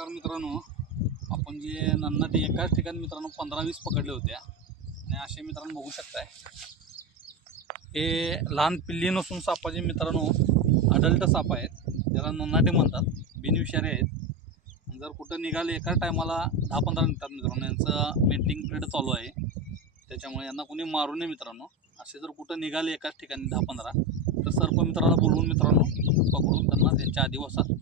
नमस्कार मित्रांनो. आपण जे नन्नाटी एकाच ठिकाणी मित्रांनो पंधरा वीस पकडले होत्या आणि असे मित्रांनो बघू शकताय. हे लहान पिल्ली नसून सापाचे मित्रांनो अडल्ट साप आहेत. ज्याला नन्नाटे म्हणतात. बिनविषारी आहेत. जर कुठं निघाले एकाच टायमाला दहा पंधरा निघतात मित्रांनो. यांचं मेंटिंग पिरियड चालू आहे. त्याच्यामुळे यांना कोणी मारू नये मित्रांनो. असे जर कुठं निघाले एकाच ठिकाणी दहा पंधरा तर सर्प मित्राला बोलवून मित्रांनो पकडून त्यांना त्यांच्या आदिवासात